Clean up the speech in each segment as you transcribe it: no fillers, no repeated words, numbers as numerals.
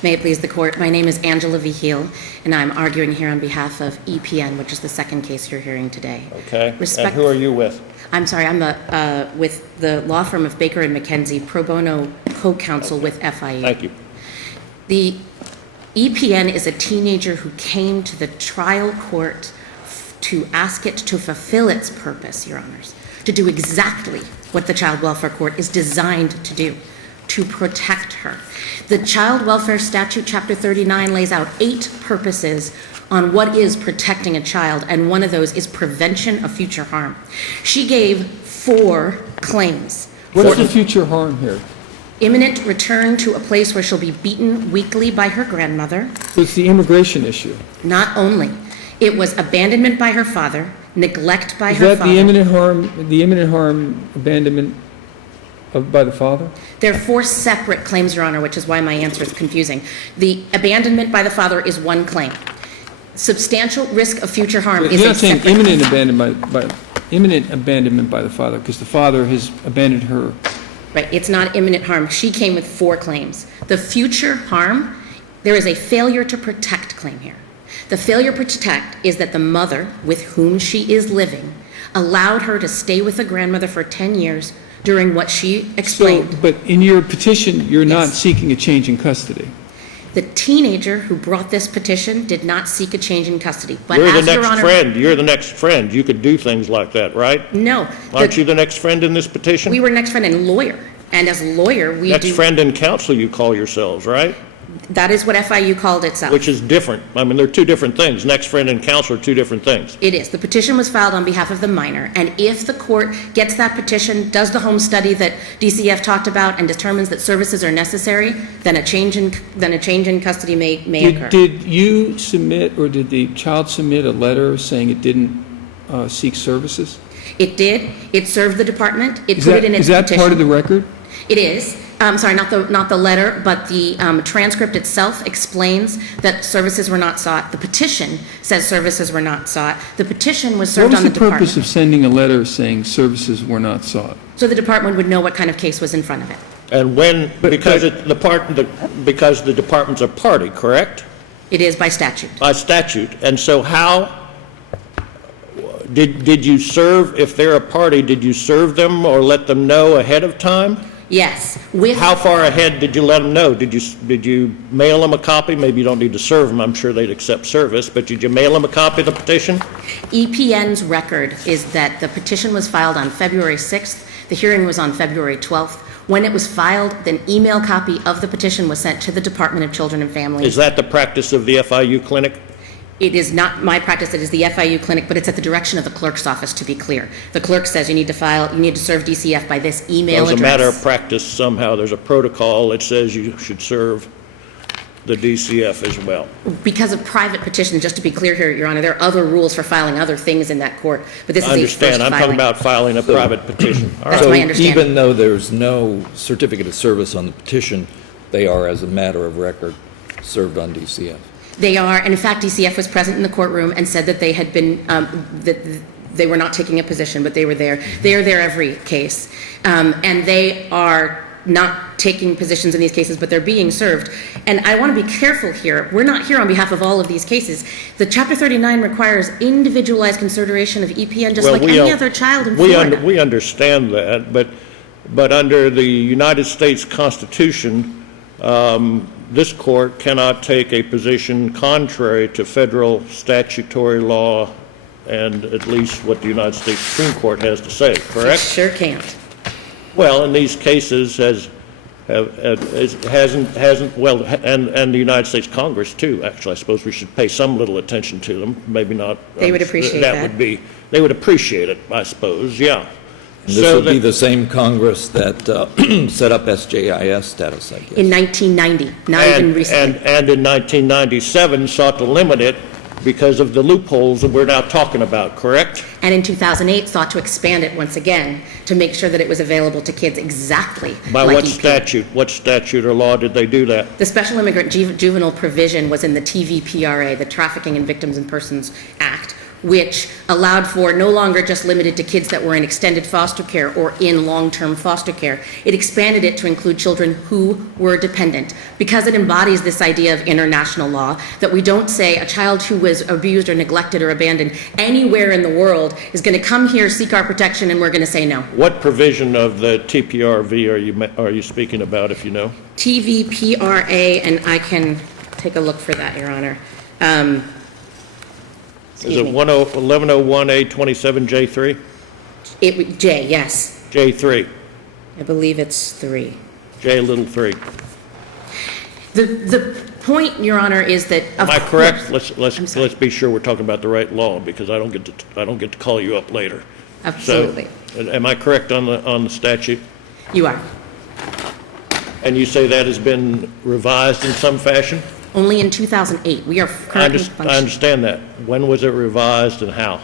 May it please the Court, my name is Angela Vigil, and I'm arguing here on behalf of EPN, which is the second case you're hearing today. Okay. And who are you with? I'm sorry, I'm with the law firm of Baker & McKenzie, pro bono co-counsel with FIU. Thank you. The EPN is a teenager who came to the trial court to ask it to fulfill its purpose, Your Honors, to do exactly what the Child Welfare Court is designed to do, to protect her. The Child Welfare Statute, Chapter 39, lays out 8 purposes on what is protecting a child, and one of those is prevention of future harm. She gave 4 claims. What's the future harm here? Imminent return to a place where she'll be beaten weekly by her grandmother. So it's the immigration issue. Not only. It was abandonment by her father, neglect by Is her that father. the imminent harm abandonment by the father? There are 4 separate claims, Your Honor, which is why my answer is confusing. The abandonment by the father is one claim. Substantial risk of future harm is You're a not saying separate imminent abandonment by the father, because the father has abandoned her. Right, it's not imminent harm. She came with 4 claims. The future harm, there is a failure to protect claim here. The failure to protect is that the mother with whom she is living allowed her to stay with the grandmother for 10 years during what she explained. But in your petition, you're not Yes. seeking a change in custody. The teenager who brought this petition did not seek a change in custody. But You're the as Your next Honor, friend. You're the next friend. You could do things like that, right? No. Aren't you the next friend in this petition? We were next friend and lawyer. And as a lawyer, we Next do. friend and counsel you call yourselves, right? That is what FIU called itself. Which is different. I mean, they're 2 different things. Next friend and counsel are 2 different things. It is. The petition was filed on behalf of the minor, and if the court gets that petition, does the home study that DCF talked about, and determines that services are necessary, then a change in custody may occur. Did you submit, or did the child submit a letter saying it didn't seek services? It did. It served the department. It put it in its petition. Is that part of the record? It is. Sorry, not the letter, but the transcript itself explains that services were not sought. The petition says services were not sought. The petition was served on the What was the department. purpose of sending a letter saying services were not sought? So the department would know what kind of case was in front of it. And when, because the department's a party, correct? It is by statute. By statute. And so how did you serve, if they're a party, did you serve them or let them know ahead of time? Yes. How far ahead did you let them know? Did you mail them a copy? Maybe you don't need to serve them. I'm sure they'd accept service. But did you mail them a copy of the petition? EPN's record is that the petition was filed on February 6th. The hearing was on February 12th. When it was filed, an email copy of the petition was sent to the Department of Children and Families. Is that the practice of the FIU clinic? It is not my practice. It is the FIU clinic, but it's at the direction of the clerk's office, to be clear. The clerk says you need to serve DCF by this email address. As a matter of practice, somehow there's a protocol that says you should serve the DCF as well. Because of private petitions, just to be clear here, Your Honor, there are other rules for filing other things in that court, but this is I a first understand. I'm talking filing. about filing a private petition. All That's right. my understanding. Even though there's no certificate of service on the petition, they are, as a matter of record, served on DCF. They are, and in fact, DCF was present in the courtroom and said that they had been, that they were not taking a position, but they were there. They are there every case. And they are not taking positions in these cases, but they're being served. And I want to be careful here. We're not here on behalf of all of these cases. The Chapter 39 requires individualized consideration of EPN, just like any other child in Florida. We understand that, but under the United States Constitution, this court cannot take a position contrary to federal statutory law and at least what the United States Supreme Court has to say, correct? It sure can't. Well, in these cases hasn't well, and the United States Congress too. Actually, I suppose we should pay some little attention to them. Maybe not. They would appreciate that. They would appreciate it, I suppose. Yeah. And this would be the same Congress that set up SJIS status, I guess. In 1990, not even recently. And in 1997 sought to limit it because of the loopholes that we're now talking about, correct? And in 2008 sought to expand it once again to make sure that it was available to kids exactly By like what EP. statute? What statute or law did they do that? The Special Immigrant Juvenile Provision was in the TVPRA, the Trafficking in Victims and Persons Act, which allowed for no longer just limited to kids that were in extended foster care or in long-term foster care. It expanded it to include children who were dependent, because it embodies this idea of international law that we don't say a child who was abused or neglected or abandoned anywhere in the world is going to come here, seek our protection, and we're going to say no. What provision of the TPRV are you speaking about, if you know? TVPRA, and I can take a look for that, Your Honor. Is it 1101A27J3? J, yes. J3, I believe it's 3. J little 3. The point, Your Honor, is that Am I correct? course- Let's be sure we're talking about the right law, because I don't get to call you up later. Absolutely. So, am I correct on the statute? You are. And you say that has been revised in some fashion? Only in 2008. We are currently I functioning. understand that. When was it revised and how?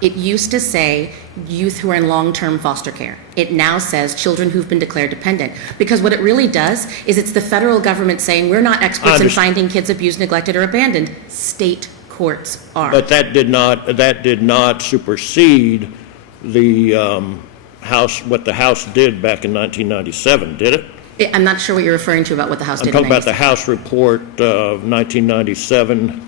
It used to say youth who are in long-term foster care. It now says children who've been declared dependent. Because what it really does is it's the federal government saying we're not experts in finding kids abused, neglected, or abandoned. State courts are. But that did not supersede the House, what the House did back in 1997, did it? I'm not sure what you're referring to about what the House did. I'm talking about the House report of 1997,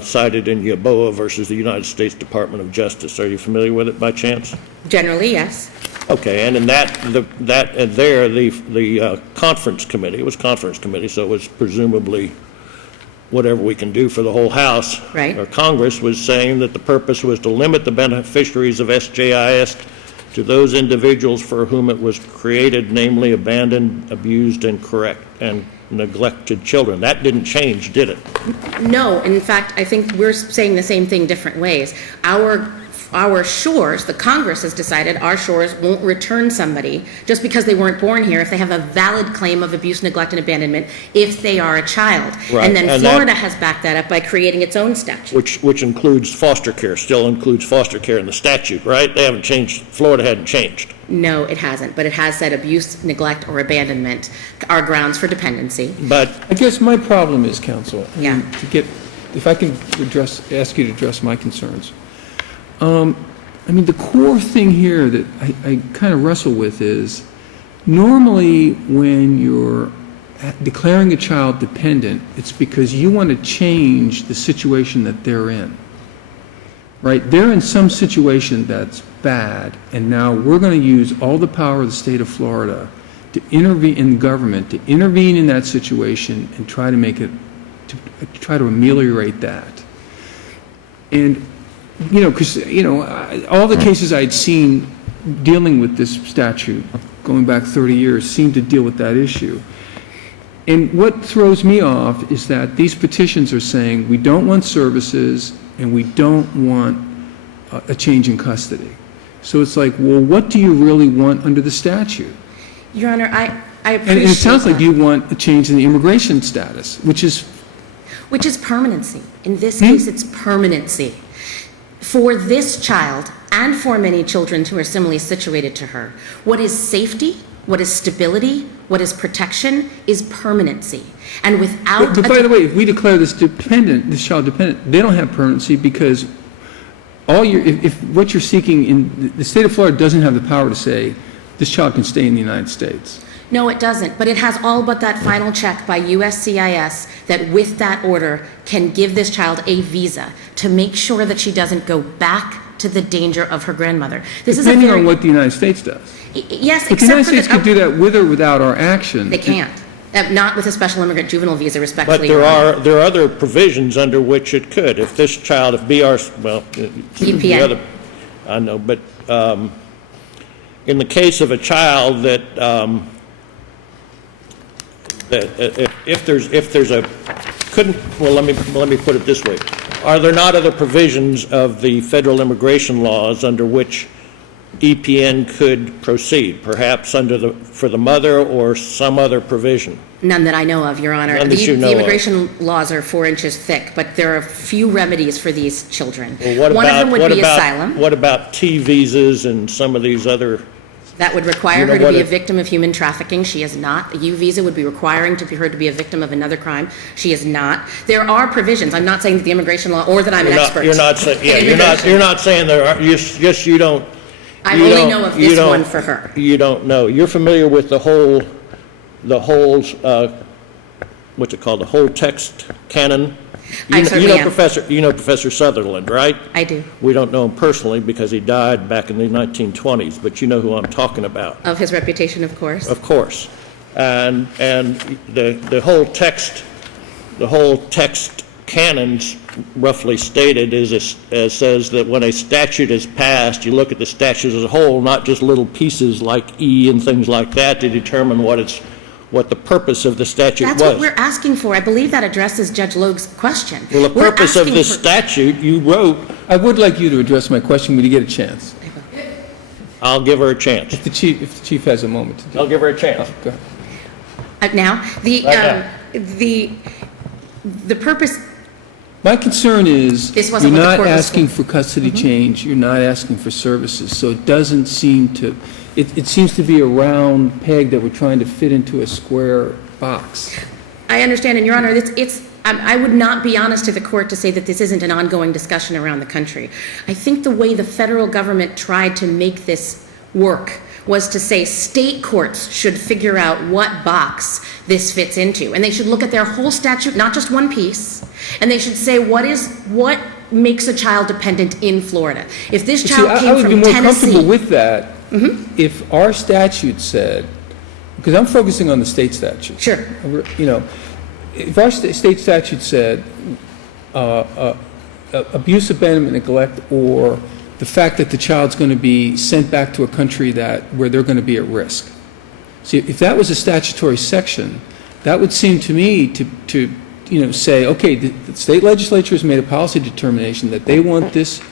cited in Yaboa versus the United States Department of Justice. Are you familiar with it by chance? Generally, yes. Okay, and in the conference committee, it was conference committee, so it was presumably whatever we can do for the whole House. Right. Or Congress was saying that the purpose was to limit the beneficiaries of SJIS to those individuals for whom it was created, namely abandoned, abused, and neglected children. That didn't change, did it? No, in fact, I think we're saying the same thing different ways. Our shores, the Congress has decided our shores won't return somebody just because they weren't born here if they have a valid claim of abuse, neglect, and abandonment if they are a child. Right. And then And Florida has backed that up by creating its own statute. Which includes foster care, still includes foster care in the statute, right? They haven't changed, Florida hadn't changed. No, it hasn't, but it has said abuse, neglect, or abandonment are grounds for dependency. But I guess my problem is, counsel, Yeah. if I can ask you to address my concerns. I mean, the core thing here that I kind of wrestle with is, normally when you're declaring a child dependent, it's because you want to change the situation that they're in, right? They're in some situation that's bad, and now we're going to use all the power of the state of Florida to intervene in government, to intervene in that situation and try to make it, to try to ameliorate that. And because, all the cases I'd seen dealing with this statute, going back 30 years, seemed to deal with that issue. And what throws me off is that these petitions are saying we don't want services and we don't want a change in custody. So it's like, well, what do you really want under the statute? Your Honor, I appreciate And it sounds like that. you want a change in the immigration status, which is permanency. In this case, it's permanency. For this child, and for many children who are similarly situated to her, what is safety, what is stability, what is protection, is permanency. And without... But by the way, if we declare this child dependent, they don't have permanency, because if what you're seeking in the state of Florida doesn't have the power to say this child can stay in the United States. No, it doesn't, but it has all but that final check by USCIS that with that order can give this child a visa to make sure that she doesn't go back to the danger of her grandmother. This Depending is a very... on what the United States does. Yes, But the except United for States could do that with or without our action. They can't. Not with a special immigrant juvenile visa, respectfully. But there are other provisions under which it could. If this child, if BR, well, the other, I know, but in the case of a child that if there's a couldn't, well, let me put it this way. Are there not other provisions of the federal immigration laws under which EPN could proceed, perhaps for the mother or some other provision? None that I know of, Your Honor. None that you know The of. immigration laws are 4 inches thick, but there are few remedies for these children. Well, One of them would be asylum. What about T visas and some of these other That would require You know her to what be a it- victim of human trafficking. She is not. A U visa would be requiring her to be a victim of another crime. She is not. There are provisions. I'm not saying that the immigration law, or that I'm an expert. You're not saying, yeah, in you're immigration. not saying there are, just you don't. I you only don't- know of you this don't- one for her. You don't know. You're familiar with the whole, what's it called, the whole text canon? I certainly am. You know Professor Sutherland, right? I do. We don't know him personally because he died back in the 1920s, but you know who I'm talking about. Of his reputation, of course. Of course. And the whole text canons roughly stated says that when a statute is passed, you look at the statute as a whole, not just little pieces like E and things like that to determine what the purpose of the statute was. That's what we're asking for. I believe that addresses Judge Logue's question. Well, the We're purpose of asking this for- statute, you wrote, I would like you to address my question when you get a chance, I'll give her a chance. if the chief has a moment to do I'll it. give her a chance. Go ahead. Now, Right the purpose, My concern is, This you're wasn't what the not court was asking for. for custody change, you're not asking for services, so it doesn't seem to, it seems to be a round peg that we're trying to fit into a square box. I understand, and Your Honor, I would not be honest to the court to say that this isn't an ongoing discussion around the country. I think the way the federal government tried to make this work was to say state courts should figure out what box this fits into. And they should look at their whole statute, not just one piece, and they should say what makes a child dependent in Florida. If this See, child I came would be from more comfortable Tennessee, with that if our statute said, because I'm focusing on the state statute. Sure. You know, if our state statute said abuse, abandonment, neglect, or the fact that the child's going to be sent back to a country where they're going to be at risk. See, if that was a statutory section, that would seem to me to say, okay, the state legislature has made a policy determination that they want this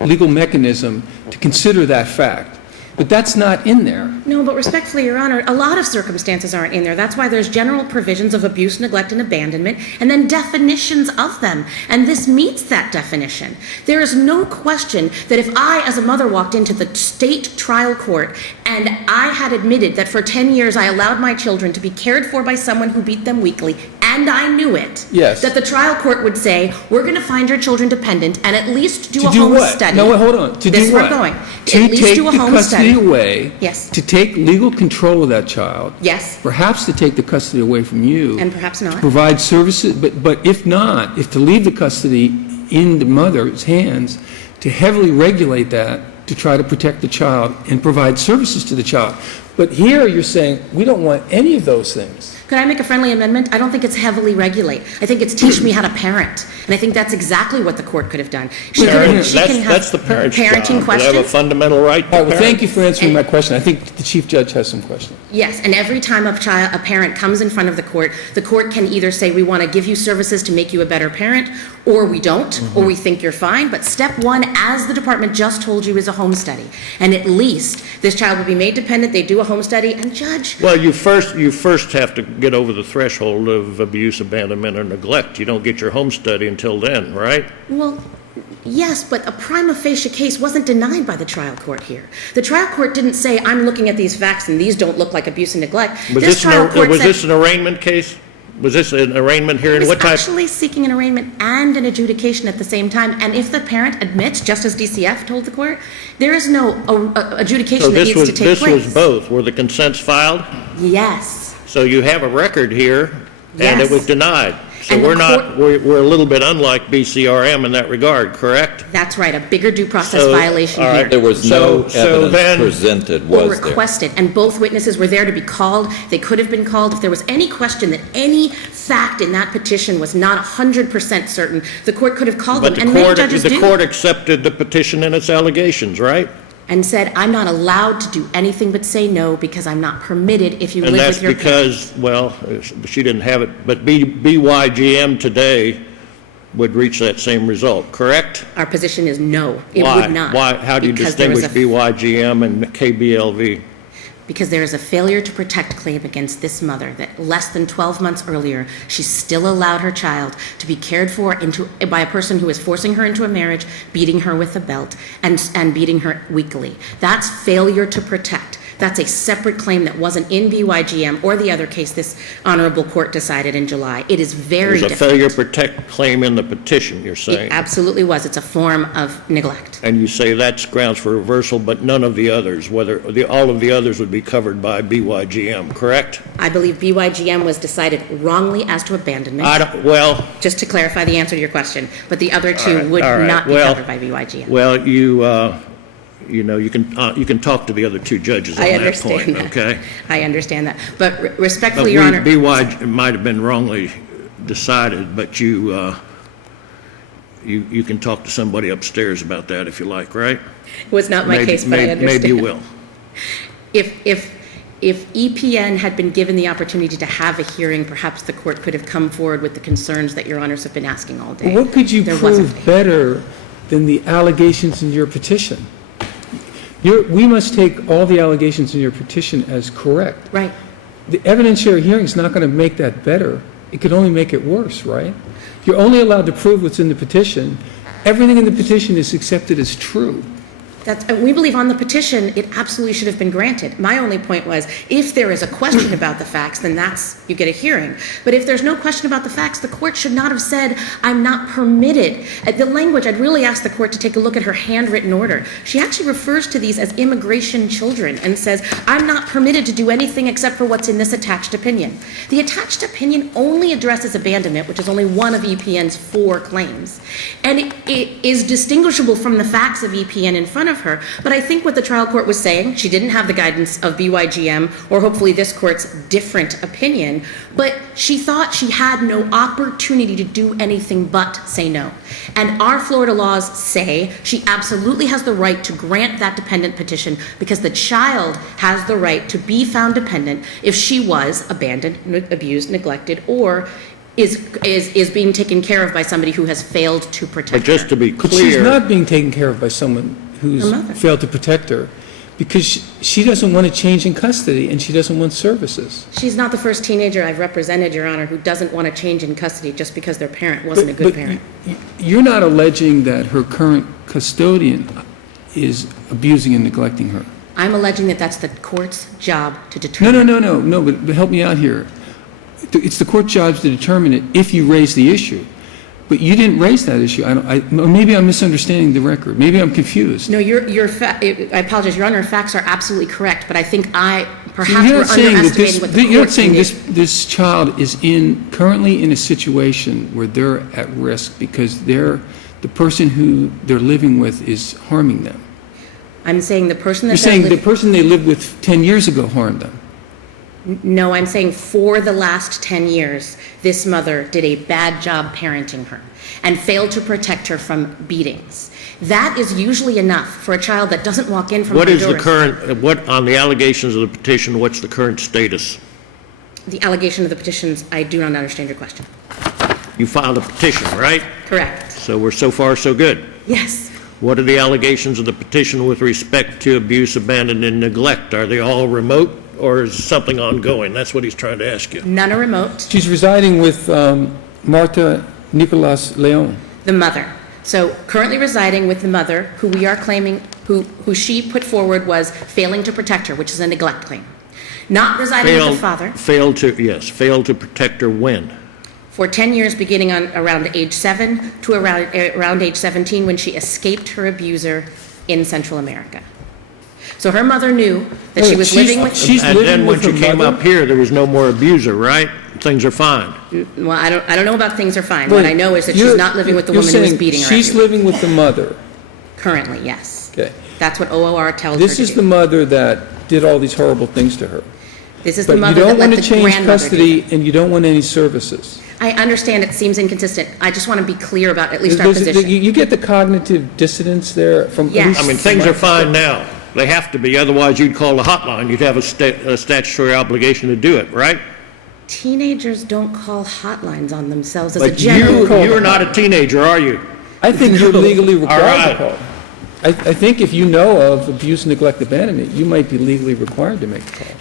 legal mechanism to consider that fact. But that's not in there. No, but respectfully, Your Honor, a lot of circumstances aren't in there. That's why there's general provisions of abuse, neglect, and abandonment, and then definitions of them. And this meets that definition. There is no question that if I, as a mother, walked into the state trial court and I had admitted that for 10 years I allowed my children to be cared for by someone who beat them weekly, and I knew it, Yes. that the trial court would say, we're going to find your children dependent and at least do To a do home what? study. No, wait, hold on. To This do is where what? I'm going. To At least take do a the home custody study. away. Yes. To take legal control of that child. Yes. Perhaps to take the custody away from you. And perhaps not. Provide services, but if not, if to leave the custody in the mother's hands, to heavily regulate that, to try to protect the child and provide services to the child. But here you're saying, we don't want any of those things. Could I make a friendly amendment? I don't think it's heavily regulate. I think it's teach me how to parent. And I think that's exactly what the court could have done. She can have That's the parent's job. parenting They have a questions. fundamental right to All right, well, parent. thank you for answering my question. I think the Chief Judge has some questions. Yes, and every time a parent comes in front of the court can either say, we want to give you services to make you a better parent, or we don't, or we think you're fine. But step one, as the department just told you, is a home study. And at least this child will be made dependent, they do a home study, and judge. Well, you first have to get over the threshold of abuse, abandonment, or neglect. You don't get your home study until then, right? Well, yes, but a prima facie case wasn't denied by the trial court here. The trial court didn't say, I'm looking at these facts and these don't look like abuse and neglect. Was This trial court said this an arraignment case? Was this an arraignment he hearing? was What type? actually seeking an arraignment and an adjudication at the same time. And if the parent admits, just as DCF told the court, there is no So adjudication that needs to take place. this was both. Were the consents filed? Yes. So you have a record here, and it Yes. was denied. So And the we're a little bit unlike BCRM in that regard, correct? That's right, a bigger due process So, violation all right. here. There was no So evidence then- presented, Or was there? requested, and both witnesses were there to be called. They could have been called. If there was any question that any fact in that petition was not 100% certain, the court could have called But them, and many judges the do. court accepted the petition and its allegations, right? And said, I'm not allowed to do anything but say no because I'm not permitted if you And live that's with your parent. because, well, she didn't have it, but BYGM today would reach that same result, correct? Our position is no, it Why? would not. Why? How do you Because there was distinguish BYGM and KBLV? Because there is a failure to protect claim against this mother that less than 12 months earlier, she still allowed her child to be cared for by a person who is forcing her into a marriage, beating her with a belt, and beating her weekly. That's failure to protect. That's a separate claim that wasn't in BYGM or the other case this honorable court decided in July. It is very There's a different. failure to protect claim in the petition, you're It saying? absolutely was. It's a form of neglect. And you say that's grounds for reversal, but none of the others, all of the others would be covered by BYGM, correct? I believe BYGM was decided wrongly as to abandonment. Well, Just to clarify the answer to your question, but the other two would all right. not be Well, covered by BYGM. well, you can talk to the other two judges on I that understand point, that. okay? I understand that. But But respectfully, Your Honor, BY might have been wrongly decided, but you can talk to somebody upstairs about that if you like, right? it was not my case, but I understand. Maybe you will. If EPN had been given the opportunity to have a hearing, perhaps the court could have come forward with the concerns that Your Honors have been asking all day. What could you There wasn't. prove better than the allegations in your petition? We must take all the allegations in your petition as correct. Right. The evidentiary hearing is not going to make that better. It could only make it worse, right? You're only allowed to prove what's in the petition. Everything in the petition is accepted as true. We believe on the petition, it absolutely should have been granted. My only point was, if there is a question about the facts, then you get a hearing. But if there's no question about the facts, the court should not have said, I'm not permitted. The language, I'd really ask the court to take a look at her handwritten order. She actually refers to these as immigration children and says, I'm not permitted to do anything except for what's in this attached opinion. The attached opinion only addresses abandonment, which is only one of EPN's 4 claims. And it is distinguishable from the facts of EPN in front of her, but I think what the trial court was saying, she didn't have the guidance of BYGM or hopefully this court's different opinion, but she thought she had no opportunity to do anything but say no. And our Florida laws say she absolutely has the right to grant that dependent petition because the child has the right to be found dependent if she was abandoned, abused, neglected, or is being taken care of by somebody who has failed to protect her. But just to be But she's clear, not being taken care of by someone who's Her mother. failed to protect her because she doesn't want to change in custody and she doesn't want services. She's not the first teenager I've represented, Your Honor, who doesn't want to change in custody just because their parent wasn't a good parent. You're not alleging that her current custodian is abusing and neglecting her. I'm alleging that that's the court's job to determine. No, but help me out here. It's the court's job to determine it if you raise the issue. But you didn't raise that issue. Or maybe I'm misunderstanding the record. Maybe I'm confused. No, I apologize, Your Honor, facts are absolutely correct, but I think perhaps You're we're not saying that underestimating what the you're not court saying can do. this child is currently in a situation where they're at risk because the person who they're living with is harming them. I'm saying the person that You're saying the person they lived with 10 years ago harmed them. No, I'm saying for the last 10 years, this mother did a bad job parenting her and failed to protect her from beatings. That is usually enough for a child that doesn't walk in from what is the Honduras. on the allegations of the petition, what's the current status? The allegation of the petitions, I do not understand your question. You filed a petition, right? Correct. So we're so far so good. Yes. What are the allegations of the petition with respect to abuse, abandonment, and neglect? Are they all remote, or is something ongoing? That's what he's trying to ask you. None are remote. She's residing with Marta Nicolas Leon. The mother. So currently residing with the mother, who we are claiming, who she put forward was failing to protect her, which is a neglect claim. Not residing with the father. Failed to protect her when? For 10 years, beginning around age 7 to around age 17, when she escaped her abuser in Central America. So her mother knew that she was living with... And then when she came up here, there was no more abuser, right? Things are fine. Well, I don't know about things are fine. What I know is that she's not living with the woman who was beating her. She's living with the mother. Currently, yes. Okay. That's what OOR tells her to do. This is the mother that did all these horrible things to her. This is the mother that let the grandmother do But you don't want to change custody that. and you don't want any services. I understand it seems inconsistent. I just want to be clear about at least our position. You get the cognitive dissonance there from... Yes. I mean, things are fine now. They have to be, otherwise you'd call the hotline. You'd have a statutory obligation to do it, right? Teenagers don't call hotlines on themselves as a But general... you're not a teenager, are you? I think you're legally required right. to call. I think if you know of abuse, neglect, abandonment, you might be legally required to make the call.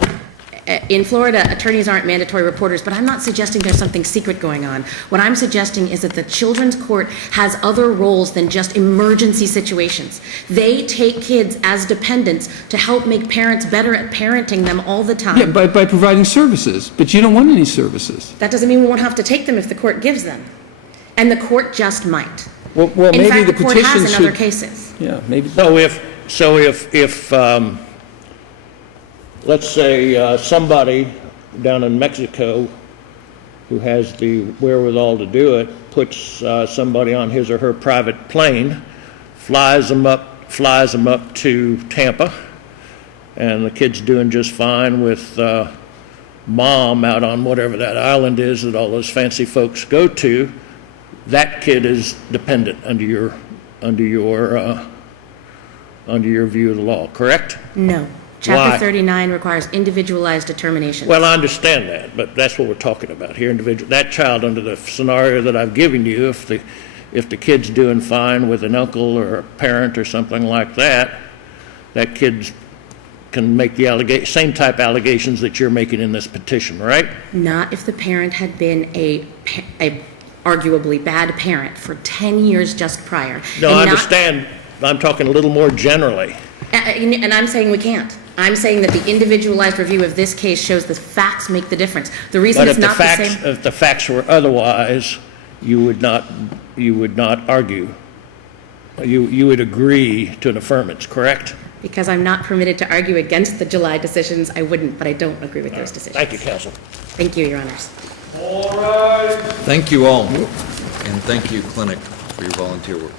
in Florida, attorneys aren't mandatory reporters, but I'm not suggesting there's something secret going on. What I'm suggesting is that the children's court has other roles than just emergency situations. They take kids as dependents to help make parents better at parenting them all the time. Yeah, by providing services, but you don't want any services. That doesn't mean we won't have to take them if the court gives them. And the court just might. Well, In maybe fact, the the court has petition in other should, cases. yeah, maybe. So if let's say somebody down in Mexico who has the wherewithal to do it, puts somebody on his or her private plane, flies them up to Tampa, and the kid's doing just fine with mom out on whatever that island is that all those fancy folks go to, that kid is dependent under your view of the law, correct? No. Chapter Why? 39 requires individualized determination. Well, I understand that, but that's what we're talking about here. That child, under the scenario that I've given you, if the kid's doing fine with an uncle or a parent or something like that, that kid can make the same type allegations that you're making in this petition, right? Not if the parent had been a arguably bad parent for 10 years just prior. No, And I not- understand. I'm talking a little more generally. And I'm saying we can't. I'm saying that the individualized review of this case shows the facts make the difference. The reason But it's not the same. if the facts were otherwise, you would not argue. You would agree to an affirmance, correct? Because I'm not permitted to argue against the July decisions, I wouldn't, but I don't agree with those decisions. Thank you, counsel. Thank you, Your Honors. Thank you all, and thank you, Clinic, for your volunteer work.